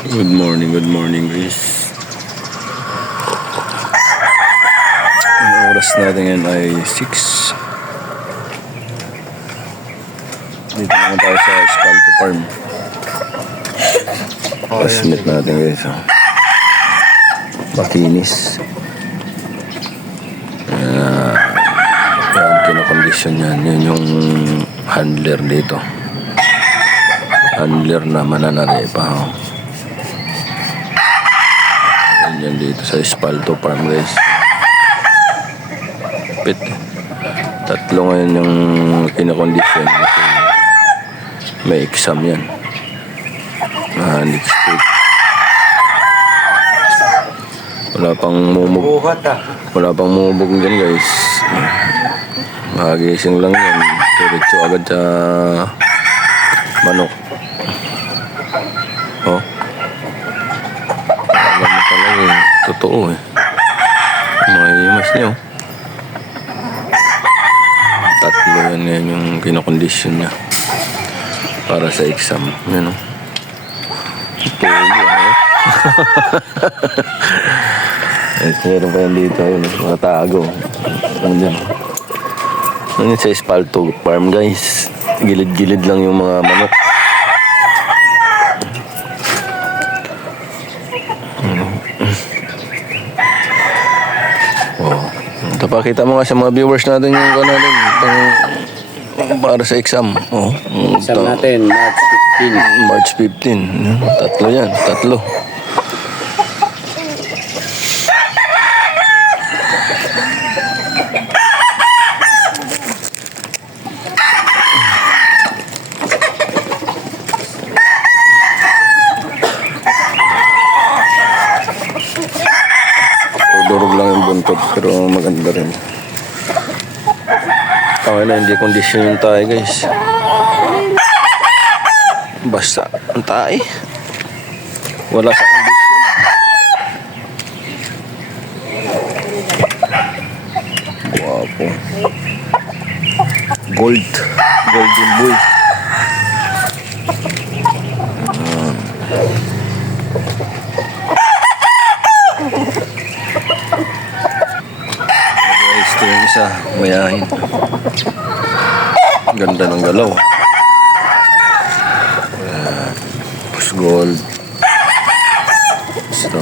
Good morning guys. Ang oras natin ngayon ay 6. Dito naman tayo sa Escalto Farm. Estimate natin guys. Makinis. Yan, kinakondisyon yan. Yun yung handler dito. Handler na mananari pa. Yan dito sa Escalto Farm guys. Pit. Tatlo ngayon yung kinakondisyon kasi may exam yan. Next week. Wala pang mumubog dyan guys. Magising lang yan. Diretso agad sa manok. Oh. Alam mo talaga eh. Totoo eh. Mga imas niyo. Tatlo yan ngayon yung kinakondisyon niya para sa exam. Yan o. Tuloy eh. Meron pa yan dito. Mga tago. Ano dyan? Ano sa Escalto Farm guys. Gilid-gilid lang yung mga manok. Wow. Tapakita mo nga sa mga viewers natin yung natin para sa exam. Exam natin, March 15. Tatlo yan. Tatlo. Durog lang yung buntot pero maganda rin. Okay na, hindi condition yung tayo guys. Basta ang tayo. Wala sa condition. Guwapo. Golden boy. Ito yung isa, mayahin. Ganda ng galaw. Push gold. Ito.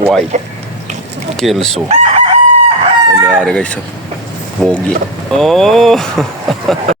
White. Kelso. Ay, may ari guys. Pogi. Oh!